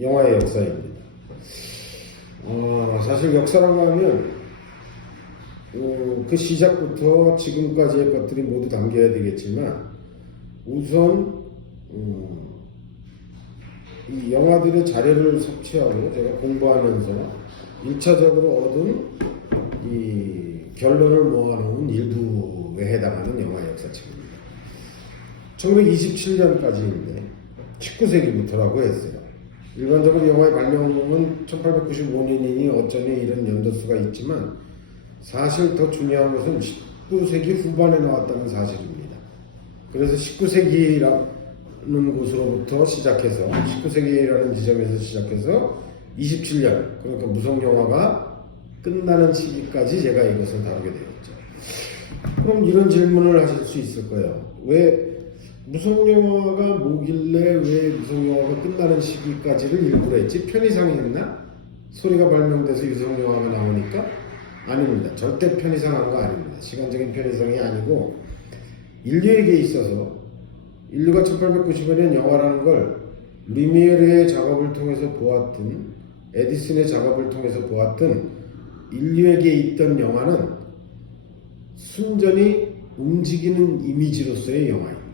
영화의 역사입니다. 사실 역사라고 하면 그 시작부터 지금까지의 것들이 모두 담겨야 되겠지만 우선 이 영화들의 자료를 섭취하고 제가 공부하면서 1차적으로 얻은 이 결론을 모아놓은 일부에 해당하는 영화의 역사책입니다. 1927년까지인데 19세기부터라고 했어요. 일반적으로 영화의 발명은 1895년이니 어쩌니 이런 연도수가 있지만 사실 더 중요한 것은 19세기 후반에 나왔다는 사실입니다. 그래서 19세기라는 곳으로부터 시작해서 19세기라는 지점에서 시작해서 27년 그러니까 무성영화가 끝나는 시기까지 제가 이것을 다루게 되었죠. 그럼 이런 질문을 하실 수 있을 거예요. 왜 무성영화가 뭐길래 왜 무성영화가 끝나는 시기까지를 일부러 했지? 편의상이 했나? 소리가 발명돼서 유성영화가 나오니까? 아닙니다. 절대 편의상한 거 아닙니다. 시간적인 편의성이 아니고 인류에게 있어서 인류가 1895년 영화라는 걸 리미에르의 작업을 통해서 보았든 에디슨의 작업을 통해서 보았든 인류에게 있던 영화는 순전히 움직이는 이미지로서의 영화입니다.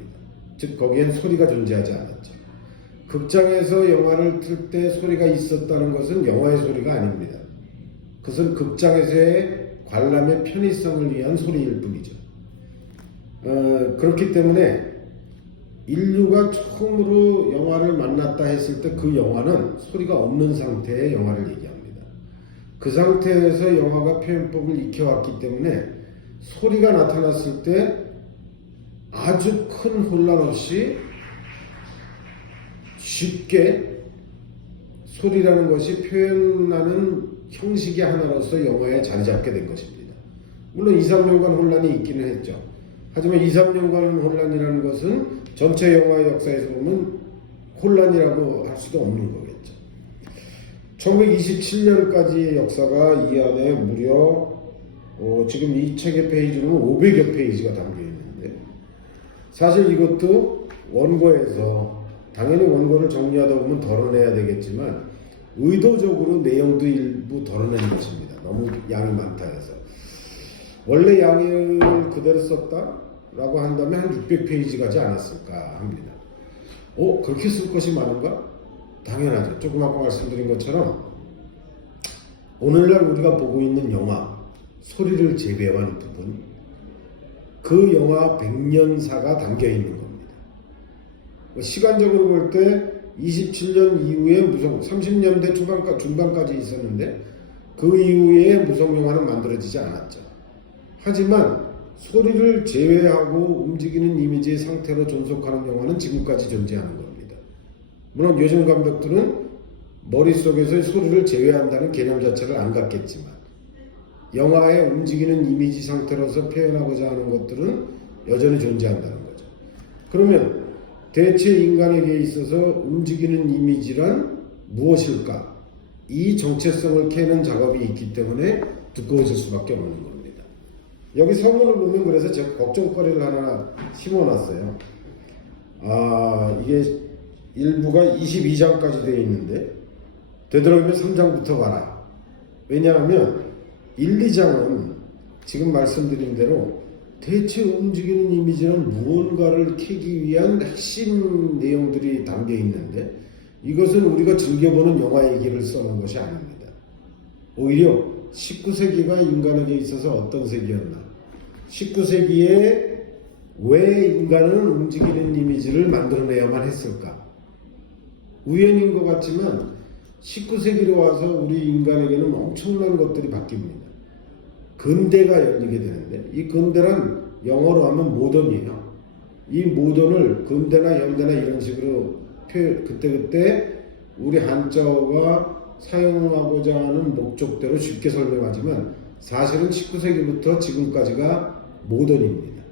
즉 거기엔 소리가 존재하지 않았죠. 극장에서 영화를 틀 때 소리가 있었다는 것은 영화의 소리가 아닙니다. 그것은 극장에서의 관람의 편의성을 위한 소리일 뿐이죠. 그렇기 때문에 인류가 처음으로 영화를 만났다 했을 때 그 영화는 소리가 없는 상태의 영화를 얘기합니다. 그 상태에서 영화가 표현법을 익혀왔기 때문에 소리가 나타났을 때 아주 큰 혼란 없이 쉽게 소리라는 것이 표현하는 형식의 하나로서 영화에 자리 잡게 된 것입니다. 물론 2, 3년간 혼란이 있기는 했죠. 하지만 2, 3년간 혼란이라는 것은 전체 영화의 역사에서 보면 혼란이라고 할 수도 없는 거겠죠. 1927년까지의 역사가 이 안에 무려 지금 이 책의 페이지로는 500여 페이지가 담겨 있는데 사실 이것도 원고에서 당연히 원고를 정리하다 보면 덜어내야 되겠지만 의도적으로 내용도 일부 덜어낸 것입니다. 너무 양이 많다 해서. 원래 양을 그대로 썼다라고 한다면 한 600페이지 가지 않았을까 합니다. 그렇게 쓸 것이 많은가? 당연하죠. 조금 아까 말씀드린 것처럼 오늘날 우리가 보고 있는 영화, 소리를 제외한 부분, 그 영화 100년사가 담겨 있는 겁니다. 시간적으로 볼 때 27년 이후에 30년대 중반까지 있었는데 그 이후에 무성영화는 만들어지지 않았죠. 하지만 소리를 제외하고 움직이는 이미지의 상태로 존속하는 영화는 지금까지 존재하는 겁니다. 물론 요즘 감독들은 머릿속에서 소리를 제외한다는 개념 자체를 안 갖겠지만 영화의 움직이는 이미지 상태로서 표현하고자 하는 것들은 여전히 존재한다는 거죠. 그러면 대체 인간에게 있어서 움직이는 이미지란 무엇일까? 이 정체성을 캐는 작업이 있기 때문에 두꺼워질 수밖에 없는 겁니다. 여기 서문을 보면 그래서 제가 걱정거리를 하나 심어놨어요. 이게 일부가 22장까지 되어 있는데 되도록이면 3장부터 봐라. 왜냐하면 1, 2장은 지금 말씀드린 대로 대체 움직이는 이미지는 무언가를 캐기 위한 핵심 내용들이 담겨 있는데 이것은 우리가 즐겨보는 영화 얘기를 써놓은 것이 아닙니다. 오히려 19세기가 인간에게 있어서 어떤 세기였나? 19세기에 왜 인간은 움직이는 이미지를 만들어내야만 했을까? 우연인 것 같지만 19세기로 와서 우리 인간에게는 엄청난 것들이 바뀝니다. 근대가 열리게 되는데 이 근대란 영어로 하면 모던이에요. 이 모던을 근대나 현대나 이런 식으로 그때그때 우리 한자어가 사용하고자 하는 목적대로 쉽게 설명하지만 사실은 19세기부터 지금까지가 모던입니다.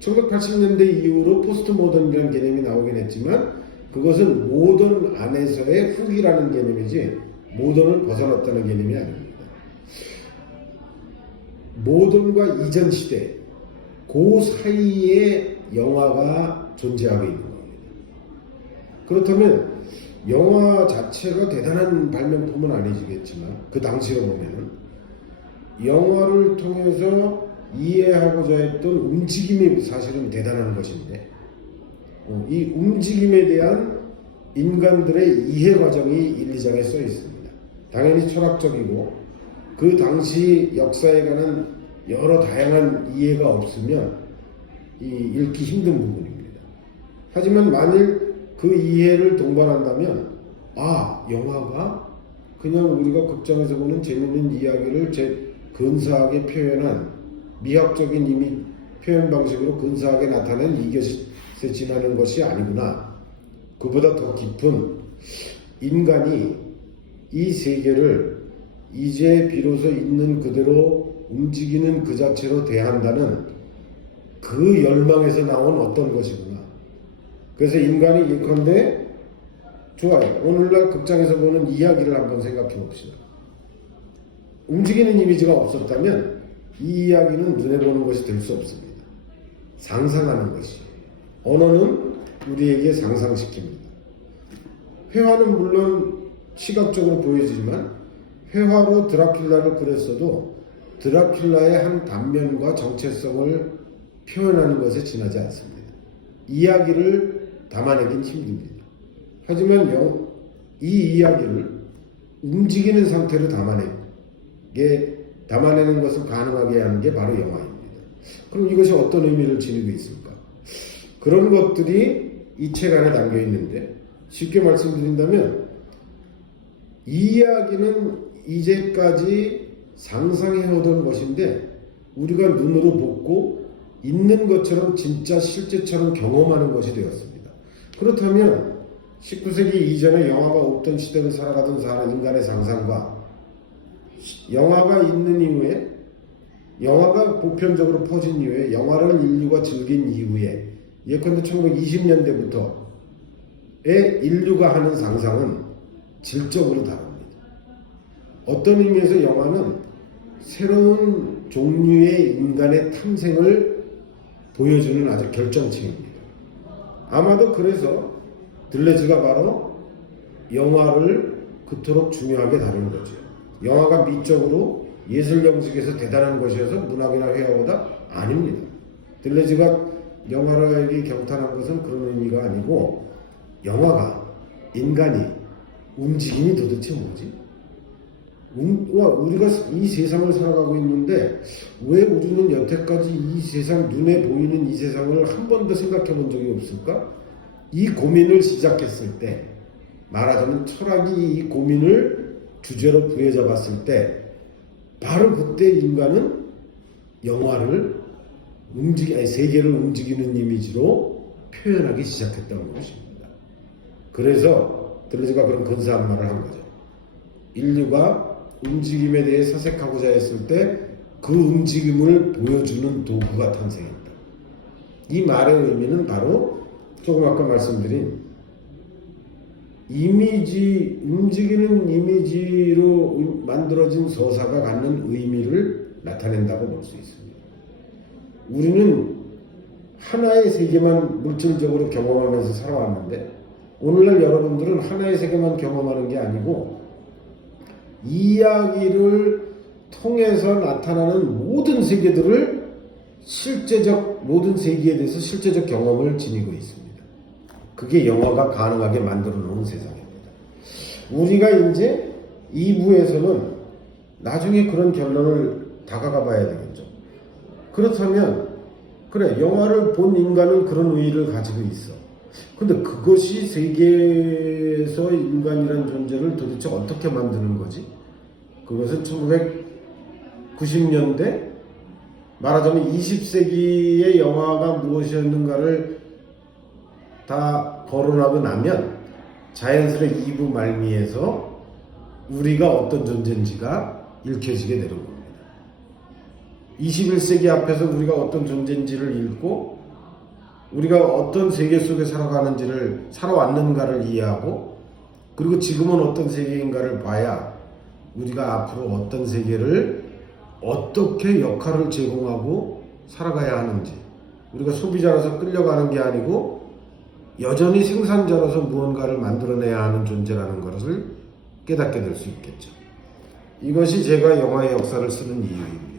1980년대 이후로 포스트 모던이라는 개념이 나오긴 했지만 그것은 모던 안에서의 후기라는 개념이지 모던을 벗어났다는 개념이 아닙니다. 모던과 이전 시대 그 사이에 영화가 존재하고 있는 겁니다. 그렇다면 영화 자체가 대단한 발명품은 아니겠지만 그 당시로 보면은 영화를 통해서 이해하고자 했던 움직임이 사실은 대단한 것인데 이 움직임에 대한 인간들의 이해 과정이 1, 2장에 써 있습니다. 당연히 철학적이고 그 당시 역사에 관한 여러 다양한 이해가 없으면 읽기 힘든 부분입니다. 하지만 만일 그 이해를 동반한다면 영화가 그냥 우리가 극장에서 보는 재밌는 이야기를 근사하게 표현한 미학적인 이미 표현 방식으로 근사하게 나타낸 이것에 지나는 것이 아니구나. 그보다 더 깊은 인간이 이 세계를 이제 비로소 있는 그대로 움직이는 그 자체로 대한다는 그 열망에서 나온 어떤 것이구나. 그래서 인간이 예컨대 좋아요. 오늘날 극장에서 보는 이야기를 한번 생각해 봅시다. 움직이는 이미지가 없었다면 이 이야기는 눈에 보는 것이 될 수 없습니다. 상상하는 것이. 언어는 우리에게 상상시킵니다. 회화는 물론 시각적으로 보여지지만 회화로 드라큘라를 그렸어도 드라큘라의 한 단면과 정체성을 표현하는 것에 지나지 않습니다. 이야기를 담아내긴 힘듭니다. 하지만 이 이야기를 움직이는 상태로 담아내는 것을 가능하게 하는 게 바로 영화입니다. 그럼 이것이 어떤 의미를 지니고 있을까? 그런 것들이 이 책 안에 담겨 있는데 쉽게 말씀드린다면 이 이야기는 이제까지 상상해오던 것인데 우리가 눈으로 보고 있는 것처럼 진짜 실제처럼 경험하는 것이 되었습니다. 그렇다면 19세기 이전에 영화가 없던 시대를 살아가던 인간의 상상과 영화가 있는 이후에 영화가 보편적으로 퍼진 이후에 영화를 인류가 즐긴 이후에 예컨대 1920년대부터의 인류가 하는 상상은 질적으로 다릅니다. 어떤 의미에서 영화는 새로운 종류의 인간의 탐생을 보여주는 아주 결정체입니다. 아마도 그래서 들레즈가 바로 영화를 그토록 중요하게 다루는 거죠. 영화가 미적으로 예술 영식에서 대단한 것이어서 문학이나 회화보다 아닙니다. 들레즈가 영화라에게 경탄한 것은 그런 의미가 아니고 영화가 인간이 움직임이 도대체 뭐지? 우리가 이 세상을 살아가고 있는데 왜 우리는 여태까지 이 세상 눈에 보이는 이 세상을 한 번도 생각해 본 적이 없을까? 이 고민을 시작했을 때 말하자면 철학이 이 고민을 주제로 부여잡았을 때 바로 그때 인간은 영화를 세계를 움직이는 이미지로 표현하기 시작했다는 것입니다. 그래서 들레즈가 그런 근사한 말을 한 거죠. 인류가 움직임에 대해 사색하고자 했을 때 그 움직임을 보여주는 도구가 탄생했다. 이 말의 의미는 바로 조금 아까 말씀드린 움직이는 이미지로 만들어진 서사가 갖는 의미를 나타낸다고 볼 수 있습니다. 우리는 하나의 세계만 물질적으로 경험하면서 살아왔는데 오늘날 여러분들은 하나의 세계만 경험하는 게 아니고 이야기를 통해서 나타나는 모든 세계들을 모든 세계에 대해서 실제적 경험을 지니고 있습니다. 그게 영화가 가능하게 만들어 놓은 세상입니다. 우리가 이제 2부에서는 나중에 그런 결론을 다가가 봐야 되겠죠. 그렇다면 그래, 영화를 본 인간은 그런 의의를 가지고 있어. 근데 그것이 세계에서 인간이라는 존재를 도대체 어떻게 만드는 거지? 그것은 1990년대 말하자면 20세기의 영화가 무엇이었는가를 다 거론하고 나면 자연스레 2부 말미에서 우리가 어떤 존재인지가 읽혀지게 되는 겁니다. 21세기 앞에서 우리가 어떤 존재인지를 읽고 우리가 어떤 세계 속에 살아왔는가를 이해하고 그리고 지금은 어떤 세계인가를 봐야 우리가 앞으로 어떤 세계를 어떻게 역할을 제공하고 살아가야 하는지 우리가 소비자라서 끌려가는 게 아니고 여전히 생산자로서 무언가를 만들어내야 하는 존재라는 것을 깨닫게 될 수 있겠죠. 이것이 제가 영화의 역사를 쓰는 이유입니다.